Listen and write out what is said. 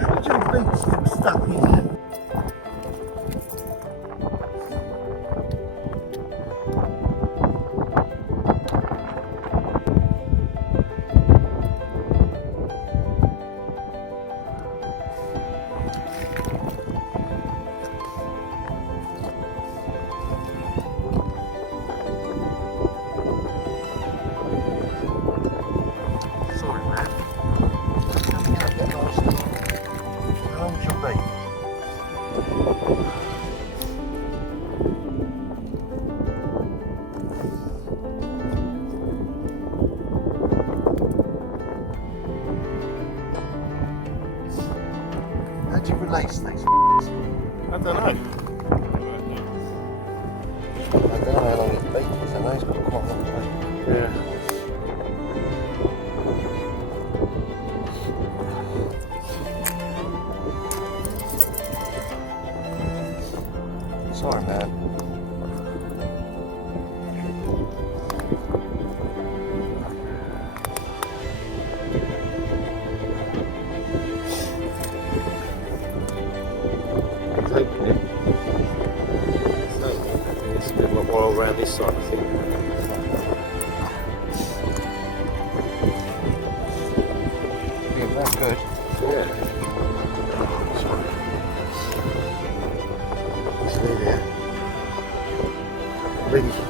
Get your feet still stuck in. Sorry, man. Coming out there last night. How long's your been? How'd you release these? I don't know. I don't know how long his beak is. I know he's got quite a long beak. Yeah. Sorry, man. It's open it. So, it's a bit more oil around this side, I think. Yeah, that's good. Yeah. It's really, really